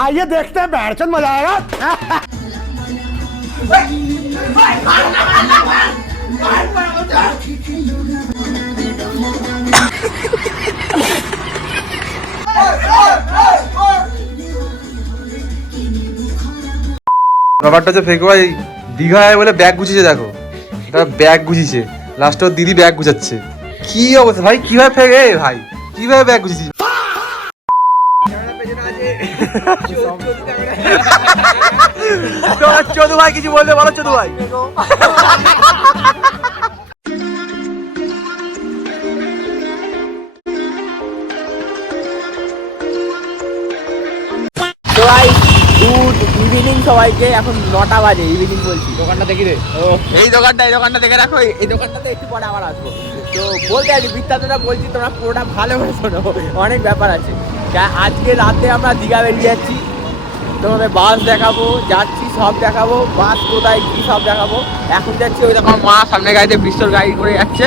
आइए देखते हैं बैठचंद मजा आएगा। ব্যাপারটা হচ্ছে ফেকু ভাই দীঘায় বলে ব্যাগ গুছিয়েছে, দেখো এটা ব্যাগ গুছিয়েছে, লাস্টে ওর দিদি ব্যাগ গুছাচ্ছে। কি অবস্থা ভাই, কিভাবে ফেকে ভাই, কিভাবে ব্যাগ গুছিয়েছিস? চোদু ভাই কিছু বলতে বলো, চোদু ভাই। গুড ইভিনিং সবাইকে। এখন 9টা বাজে, ইভিনিং বলছি। দোকানটা দেখি রে। এই দোকানটা দেখে রাখো। এই দোকানটাতে একটু পরে আবার আসবো। তো বলতে আছি বৃত্তান্তটা বলছি, তোমরা পুরোটা ভালো করে শোনো, অনেক ব্যাপার আছে। আজকে রাতে আমরা দীঘা বেরিয়ে যাচ্ছি, তোমাদের বাস দেখাবো, যাচ্ছি সব দেখাবো, বাস কোথায় কি সব দেখাবো। এখন যাচ্ছি ওই দেখো মা সামনে গাড়িতে বিশ্বর গাড়ি করে যাচ্ছে,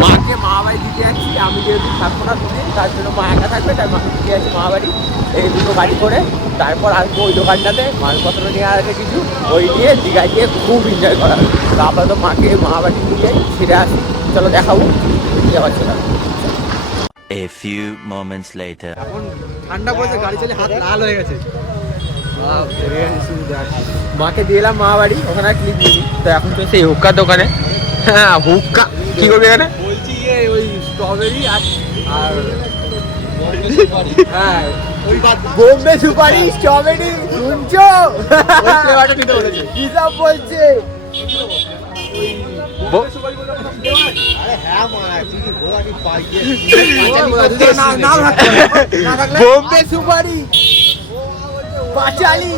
মাকে মা বাড়ি দিতে যাচ্ছি। আমি যেহেতু থাকবো না দুদিন, তার জন্য মা একা থাকবে, তাই মাকে দিতে যাচ্ছি মা বাড়ি। এই দুটো গাড়ি করে তারপর আসবো ওই দোকানটাতে মালপত্র নিয়ে আছে কিছু, ওই নিয়ে দীঘায় গিয়ে খুব এনজয় করা হবে। তো আপাতত মাকে মা বাড়ি নিয়ে ফিরে আসি, চলো দেখাবো যাওয়ার চলে। A few moments later. এখন ঠান্ডা পড়েছে, গাড়ি চালিয়ে হাত লাল হয়ে গেছে। মাকে দিয়ে এলাম মা বাড়ি, ওখানে ক্লিপ নিবি। তো এখন তো সেই হুক্কার দোকানে। হ্যাঁ হুক্কা কি করবি এখানে? বলছি ওই স্ট্রবেরি আর হ্যাঁ বোম্বে সুপারি স্ট্রবেরি, শুনছো? ফ্লেভারটা নিতে বলেছে। কি সব বলছে? বোম্বে সুপারি পাঁচালি।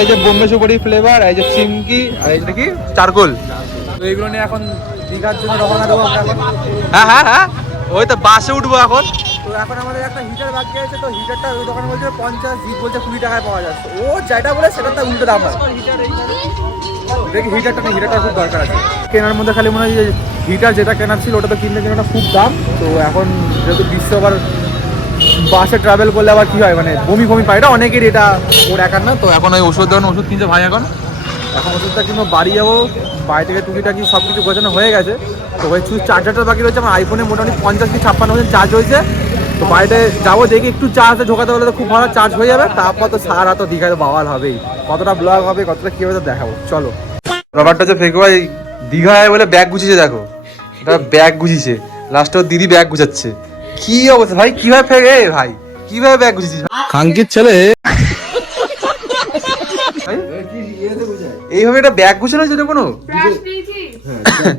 এই যে বোম্বে সুপারি ফ্লেভার, এই যে চিমকি, আর এই যে কি চারকোল, তো এইগুলো নিয়ে এখন দীঘার জন্য রওনা দেবো আমরা এখন। হ্যাঁ হ্যাঁ হ্যাঁ, ওই তো বাসে উঠবো এখন। তো এখন আমাদের একটা হিটার বাকি আছে, তো হিটারটা ওই দোকানে বলছে 50, জিপ বলছে 20 টাকায় পাওয়া যাচ্ছে। ও যেটা বলে সেটা তার উল্টো দাম হয়। দেখি হিটারটা নেই, হিটারটা খুব দরকার আছে কেনার মধ্যে। খালি মনে হয় যে হিটার যেটা কেনার ছিল ওটা তো কিনতে কিনা খুব দাম। তো এখন যেহেতু বিশ্ব আবার বাসে ট্রাভেল করলে আবার কি হয়, মানে বমি ফমি পায়, এটা অনেকের, এটা ওর একার না। তো এখন ওই ওষুধ দোকানে ওষুধ কিনছে ভাই। এখন ওষুধটা কিনবো, বাড়ি যাবো, বাড়ি থেকে টুকিটাকি সব কিছু গোছানো হয়ে গেছে। তো ওই শুধু চার্জারটা বাকি রয়েছে। আমার আইফোনে মোটামুটি 50-56% চার্জ হয়েছে। তো বাড়িতে যাবো, দেখি একটু চার্জে ঢোকাতে হলে তো খুব ভালো চার্জ হয়ে যাবে। তারপর তো সারা তো দীঘায় তো বাওয়াল হবেই, কতটা ব্লগ হবে, কতটা কি হবে তো দেখাবো, চলো। ব্যাপারটা হচ্ছে ফেকু ভাই দীঘায় বলে ব্যাগ গুছিয়েছে, দেখো এটা ব্যাগ গুছিয়েছে, লাস্টে ওর দিদি ব্যাগ গুছাচ্ছে। কি অবস্থা ভাই, কিভাবে ফেকে ভাই, কিভাবে ব্যাগ গুছিয়েছিস? খাঙ্কির ছেলে এইভাবে একটা ব্যাগ গুছানো যেটা কোনো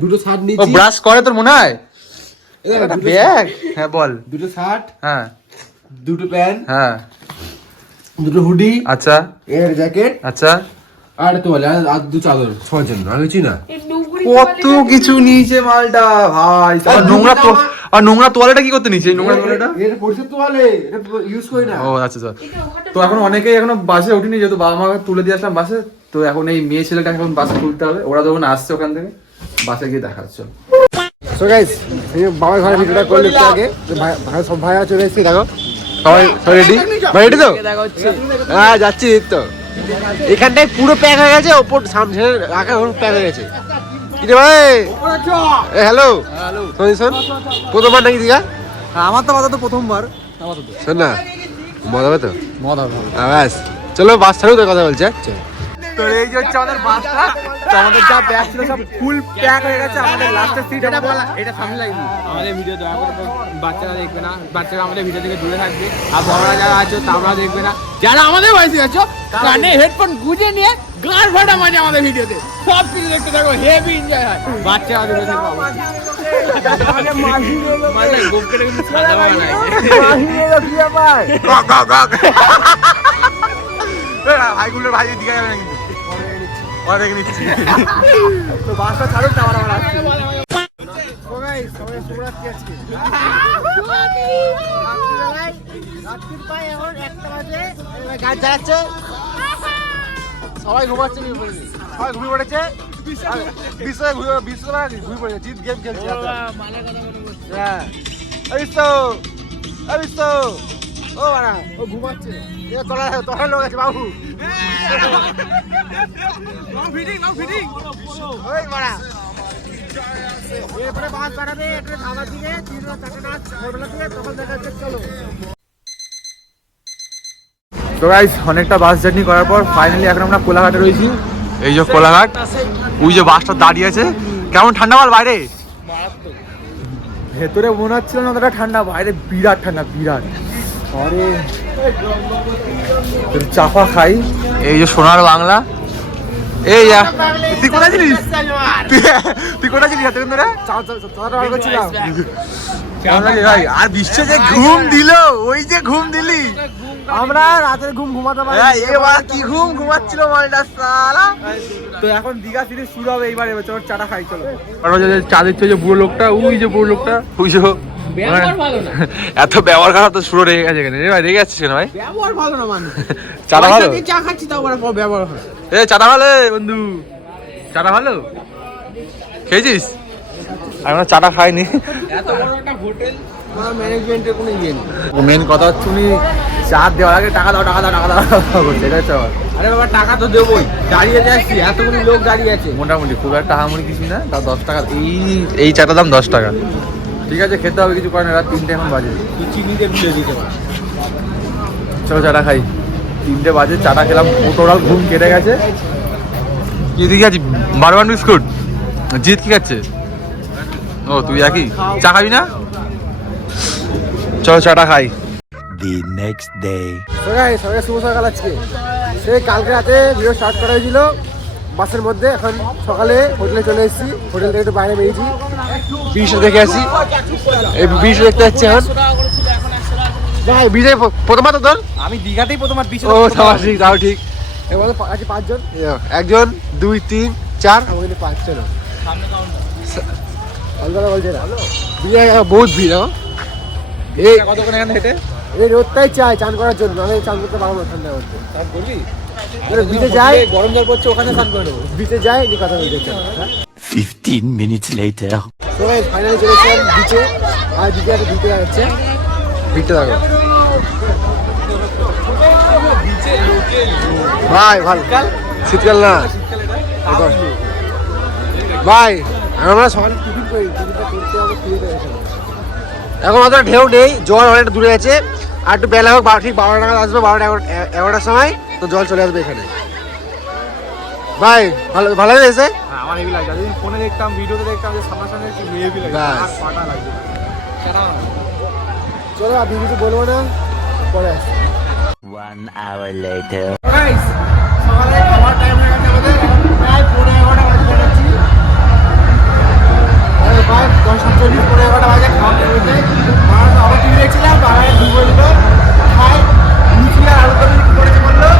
দুটো শার্ট ও নিয়েছি। ব্রাশ করে তোর মনে হয়? ব্যাগ, হ্যাঁ বল। দুটো শার্ট, হ্যাঁ দুটো প্যান্ট, হ্যাঁ দুটো হুডি, আচ্ছা এর জ্যাকেট, আচ্ছা, আর তোয়ালে, আর দু চাদর সবার জন্য। আমি বুঝছি না কত কিছু নিয়েছে মালটা ভাই। আর নোংরা তো, আর নোংরা তোয়ালেটা কি করতে নিয়েছে? নোংরা তোয়ালেটা এর পরিষ্কার তোয়ালে, এটা ইউজ করি না। ও আচ্ছা আচ্ছা। তো এখন অনেকেই এখনো বাসে উঠিনি, যেহেতু বাবা মাকে তুলে দিয়ে আসলাম বাসে। তো এখন এই মেয়ে ছেলেটা এখন বাসে তুলতে হবে, ওরা যখন আসছে ওখান থেকে বাসে গিয়ে দেখাচ্ছে। সো গাইস, বাবার ঘরে ভিডিওটা করলে একটু আগে, ভাই সব ভাইরা চলে এসেছি, দেখো সবাই রেডি, ভাই রেডি তো? হ্যাঁ যাচ্ছি তো। এখানটায় পুরো প্যাক হয়ে গেছে, ওপর সামনে রাখা প্যাক হয়ে গেছে। কি রে ভাই, হ্যালো শোন, প্রথমবার নাকি দীঘা? আমার তো তো প্রথমবার। শোন না, মজা হবে তো? মজা ব্যাস চলো, বাস ছাড়ো তো, কথা বলছে। তো এই যে হচ্ছে আমাদের বাসটা। তো আমাদের যা ব্যাগ ছিল সব ফুল প্যাক হয়ে গেছে। আমাদের লাস্টের সিট, এটা বলা, এটা সামনে লাগবে। আমাদের ভিডিও দয়া করে বাচ্চারা দেখবে না, বাচ্চারা আমাদের ভিডিও থেকে দূরে থাকবে। আর বড়রা যারা আছো তারা দেখবে না। যারা আমাদের বয়সে আছো কানে হেডফোন গুঁজে নিয়ে গান ফাটা মাঝে আমাদের ভিডিওতে সব কিছু দেখতে থাকো, হেভি এনজয় হয়। বাচ্চারা দূরে থাকবে। মানে গোপ কেটে কিন্তু সাদা বানায় ভাইগুলোর ভাই দিকে যাবে না কিন্তু, পরে দেখে নিচ্ছি। তো বাসটা ছাড়ুক না, আমার আসছে। সবাই ঘুমাচ্ছে, সবাই ঘুমিয়ে পড়েছে। বিশ্ব ঘুরে পড়েছে, জিত গেম খেলছে। হ্যাঁ বিশ্ব ও বাড়া ও ঘুমাচ্ছে, তোরা লোক আছে বাবু। ওই বাড়া এরপরে বাস বাড়াবে একটা ধাবার দিকে 3-4টা নাচ ভোরবেলা থেকে, তখন দেখা যাচ্ছে। চলো তো গাইস অনেকটা বাস জার্নি করার পর ফাইনালি এখন আমরা কোলাঘাটে রয়েছি। এই যে কোলাঘাট, ওই যে বাসটা দাঁড়িয়ে আছে। কেমন ঠান্ডা বল বাইরে? ভেতরে মনে হচ্ছিল না অতটা ঠান্ডা, বাইরে বিরাট ঠান্ডা, বিরাট। আরে চাপা খাই। এই যে সোনার বাংলা। এই তুই কোথায় ছিলিস? তুই কোথায় ছিলিস এতক্ষণ ধরে? কেমন লাগে ভাই? আর বিশ্ব যে ঘুম দিল, ওই যে ঘুম দিলি। আমরা রাতের ঘুম ঘুমাতে পারি। এবার কি ঘুম ঘুমাচ্ছিল মালটা সালা। তো এখন দীঘা সিরিজ শুরু হবে এইবার, চলো চাটা খাই চলো। চা দিচ্ছে যে বুড়ো লোকটা, ওই যে বুড়ো লোকটা, ওই যে এত ব্যবহার খারাপ তো শুরু রেগে গেছে। এখানে ভাই রেগে যাচ্ছিস কেন ভাই? ব্যবহার ভালো না মানুষ, চাটা ভালো, চা খাচ্ছি তাও ব্যবহার হয়। এ চাটা ভালো বন্ধু, চাটা ভালো খেয়েছিস? আমরা চাটা খাইনি। এত বড় একটা হোটেল, ম্যানেজমেন্টের কোনো ইয়ে নেই। মেন কথা হচ্ছে উনি চা দেওয়ার আগে টাকা দাও টাকা দাও টাকা দাও করছে, এটা হচ্ছে আমার। আরে বাবা টাকা তো দেবোই, দাঁড়িয়ে যাচ্ছি, এতগুলি লোক দাঁড়িয়ে আছে। মোটামুটি খুব একটা হামুড়ি কিছু না, তাও 10 টাকা। এই চাটার দাম 10 টাকা। ঠিক আছে খেতে হবে, কিছু করে না, রাত 3টে এখন বাজে। তুই চিনিতে মিলে দিতে পার। চলো চাটা খাই, 3টে বাজে, চাটা খেলাম, টোটাল ঘুম কেটে গেছে। কি দিকে আছিস? বারবার বিস্কুট। জিত কি খাচ্ছে? ও তুই একই চা খাবি না? চলো চাটা খাই। The next day. সবাই শুভ সকাল। আজকে সেই কালকে রাতে ভিডিও স্টার্ট করা হয়েছিল বাসের মধ্যে, এখন সকালে হোটেলে চলে এসেছি। হোটেল থেকে একটু বাইরে বেরিয়েছি, ব্রিজটা দেখে আসি। এই ব্রিজটা দেখতে যাচ্ছি এখন। ভাই ব্রিজে প্রথমত তোর? আমি দীঘাতেই প্রথম আর ও সবার ঠিক, তাও ঠিক। এবার আছে 5 জন, 1 2 3 4 আমাদের 5 জন। অলগা বলছে না, ব্রিজে বহুত ভিড়। এই কতক্ষণ এখানে হেঁটে এই রোদটাই চাই চান করার জন্য, আমি চান করতে পারবো না ঠান্ডার মধ্যে। চান করবি? বিচে যাই, গরম জল পড়ছে, ওখানে স্নান করে নেবো। বিচে যাই, নি কথা বলতে চাই। 15 minutes later. তো গাইস ফাইনালি চলে এসেছিলাম বিচে, আর দিকে একটা ভিড়তে যাচ্ছে। ভিড়তে থাকো ভাই, ভালো শীতকাল না ভাই। আমরা সকালে টিফিন করি, টিফিনটা করতে হবে, ফিরে এসে এখন অতটা ঢেউ নেই, জল অনেকটা দূরে আছে। আর একটু বেলা হোক, ঠিক 12টা নাগাদ আসবে, 12টা-11টার সময় তো জল চলে আসবে এখানে। ভাই ভালো ভালো লেগেছে? হ্যাঁ আমার হেভি লাগছে। যতদিন ফোনে দেখতাম, ভিডিওতে দেখতাম, যে সামনাসামনি কি হেভি লাগে, আর ফাটা লাগছে। চলো আপনি কিছু বলবো না, পরে আসছি। 1 hour later. গাইস সকালে খাবার টাইম হয়ে গেছে আমাদের, এখন প্রায় 11:30 বাজে বেরোচ্ছি। প্রায় 10:40 11:30 বাজে খাওয়া বেরোতে। আবার টিভি দেখছিলাম, বাগানে ঘুম বললো খাই লুচি আর আলু তরকারি কি করেছে বললো।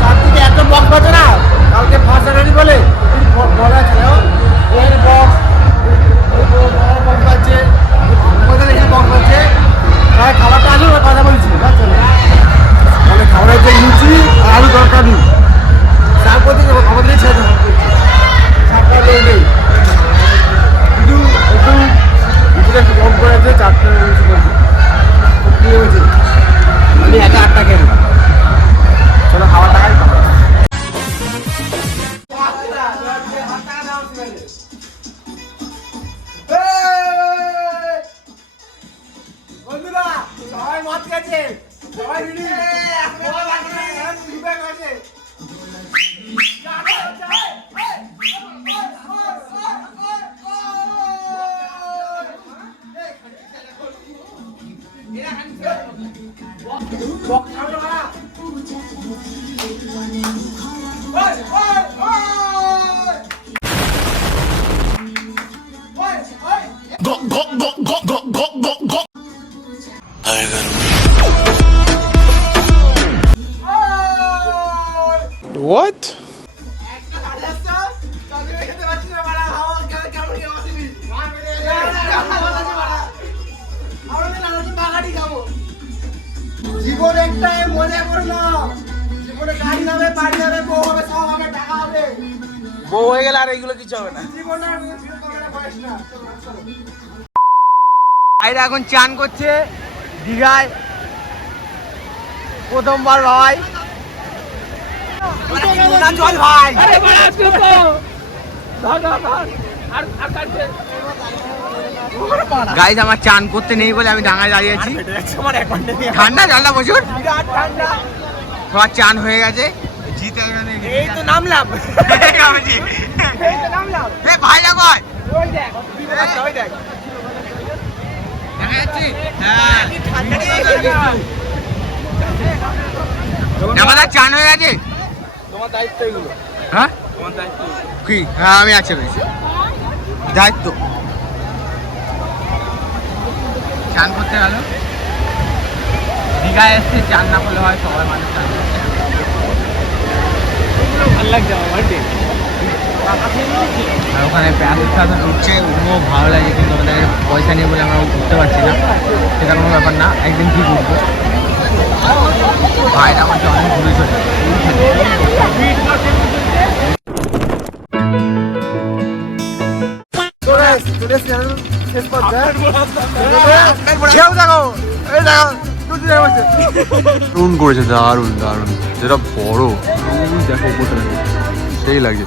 চারদিকে এত বক্স বাজে না, কালকে ফার্স্ট জানুয়ারি বলে বলা ছিল ওই বক্স বাজছে, কোথায় দেখে বক্স বাজছে। তাই খাবারটা আসুন, কথা বলছি চলো। মানে খাবারের যে লুচি আর আলু তরকারি শাক করতে আমাদের ছেড়ে শাক করতে নেই, কিন্তু একটু লুচিটা একটু কম করে আছে, 4টা লুচি করছে। আমি একা 8টা কেন। চলো খাওয়ার টাকাই বন্ধুরা সবাই মত গেছে, সবাই রেডি, What? জীবন একটাই, মজা করো না। জীবনে গাড়ি হবে, বাড়ি হবে, বউ হবে, সব হবে, টাকা হবে। বউ হয়ে গেলে আর এইগুলো কিছু হবে না। ভাইরা এখন চান করছে দীঘায় প্রথমবার ভাই। চল ভাই গাইজ আমার চান করতে নেই বলে আমি ডাঙায় দাঁড়িয়ে আছি। ঠান্ডা ঠান্ডা প্রচুর, তোমার চান হয়ে গেছে। এই তো নামলাম ভাই না কয় আমাদের চান হয়ে গেছে। তোমার দায়িত্ব এগুলো, হ্যাঁ তোমার দায়িত্ব কি? হ্যাঁ আমি আছি বেশি দায়িত্ব। চান করতে গেল দীঘায় এসছে, চান না করলে হয় সবাই মানুষ চান করছে। ভালো লাগছে আমার বাড়িতে। আর ওখানে প্যাসের সাথে উঠছে, উঠবো ভালো লাগে, কিন্তু আমাদের পয়সা নেই বলে আমরা উঠতে পারছি না। সেটা কোনো ব্যাপার না, একদিন ঠিক উঠবো। ভাইরা আমাকে অনেক ঘুরে চলে দারুণ করেছে, দারুণ দারুণ। যেটা বড় দেখো উপরটা দেখো, সেই লাগে।